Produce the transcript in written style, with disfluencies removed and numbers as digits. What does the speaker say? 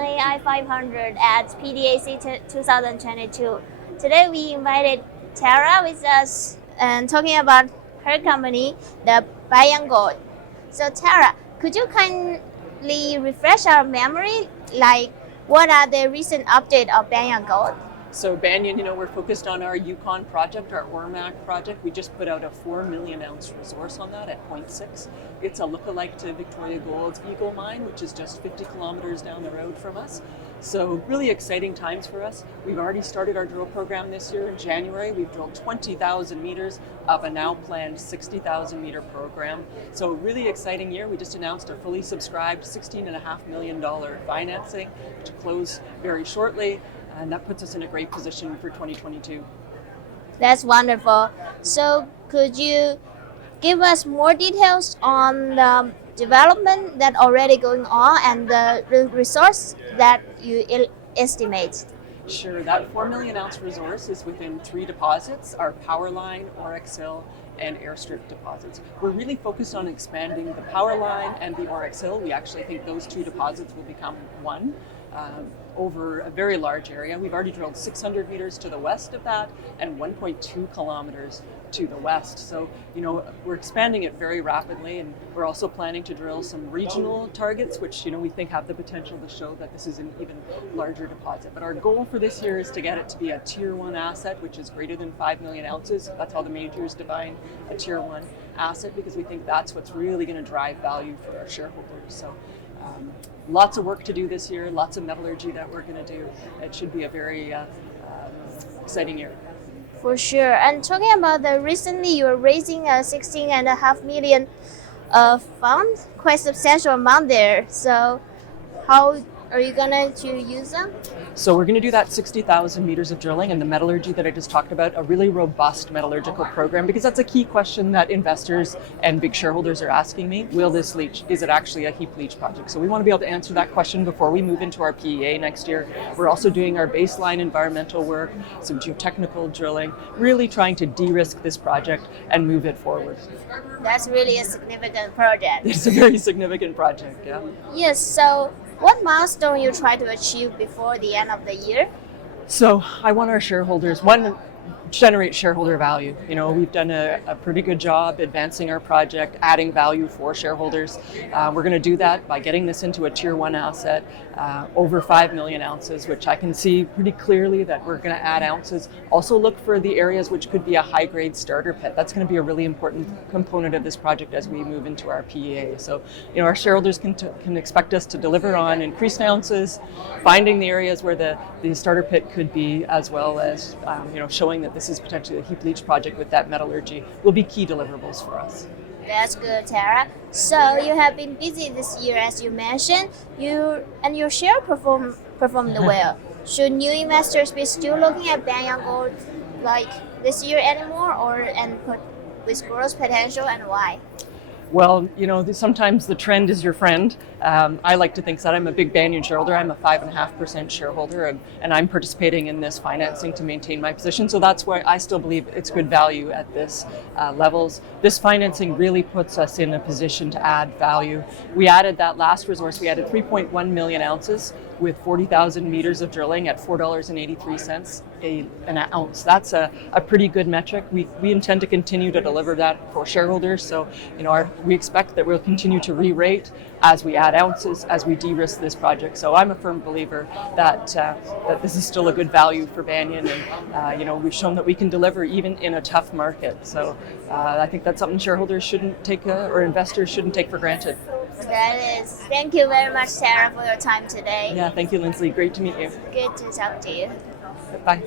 NAI 500 at PDAC 2022. Today we invited Tara with us and talking about her company, the Banyan Gold. So Tara, could you kindly refresh our memory, like what are the recent updates of Banyan Gold? So Banyan, we're focused on our Yukon project, our AurMac project. We just put out a 4 million ounce resource on that at 0.6. It's a lookalike to Victoria Gold's Eagle mine, which is just 50 kilometers down the road from us. So really exciting times for us. We've already started our drill program this year in January. We've drilled 20,000 meters of a now planned 60,000 meter program. So really exciting year. We just announced a fully subscribed $16.5 million financing to close very shortly. And that puts us in a great position for 2022. That's wonderful. So could you give us more details on the development that already going on and the resource that you estimate? Sure, that 4 million ounce resource is within 3 deposits, our Powerline, Oryx Hill, and Airstrip deposits. We're really focused on expanding the Powerline and the Oryx Hill. We actually think those 2 deposits will become one. Over a very large area. We've already drilled 600 meters to the west of that and 1.2 kilometers to the west. So, we're expanding it very rapidly, and we're also planning to drill some regional targets, which, we think have the potential to show that this is an even larger deposit. But our goal for this year is to get it to be a tier 1 asset, which is greater than 5 million ounces. That's how the majors define a tier 1 asset, because we think that's what's really going to drive value for our shareholders. So, lots of work to do this year, lots of metallurgy that we're going to do. It should be a very exciting year. For sure. And talking about recently you were raising a $16.5 million fund, quite substantial amount there. So how are you going to use them? So we're going to do that 60,000 meters of drilling and the metallurgy that I just talked about, a really robust metallurgical program, because that's a key question that investors and big shareholders are asking me. Will this leach? Is it actually a heap leach project? So we want to be able to answer that question before we move into our PEA next year. We're also doing our baseline environmental work, some geotechnical drilling, really trying to de-risk this project and move it forward. That's really a significant project. It's a very significant project, yeah. Yes, so what milestone you try to achieve before the end of the year? So I want our shareholders, one, generate shareholder value. We've done a pretty good job advancing our project, adding value for shareholders. We're going to do that by getting this into a tier 1 asset, over 5 million ounces, which I can see pretty clearly that we're going to add ounces. Also look for the areas which could be a high-grade starter pit. That's going to be a really important component of this project as we move into our PEA. So, our shareholders can expect us to deliver on increased ounces, finding the areas where the starter pit could be, as well as, showing that this is potentially a heap leach project with that metallurgy will be key deliverables for us. That's good, Tara. So you have been busy this year, as you mentioned. Your share performed well. Should new investors be still looking at Banyan Gold like this year anymore, with growth potential, and why? Well, sometimes the trend is your friend. I like to think that I'm a big Banyan shareholder. I'm a 5.5% shareholder, and I'm participating in this financing to maintain my position. So that's why I still believe it's good value at this levels. This financing really puts us in a position to add value. We added that last resource. We added 3.1 million ounces with 40,000 meters of drilling at $4.83 an ounce. That's a pretty good metric. We intend to continue to deliver that for shareholders. So, we expect that we'll continue to re-rate as we add ounces, as we de-risk this project. So I'm a firm believer that this is still a good value for Banyan, and we've shown that we can deliver even in a tough market. So I think that's something shareholders shouldn't take or investors shouldn't take for granted. That is. Thank you very much, Tara, for your time today. Yeah, thank you, Lindsay. Great to meet you. Good to talk to you. Bye.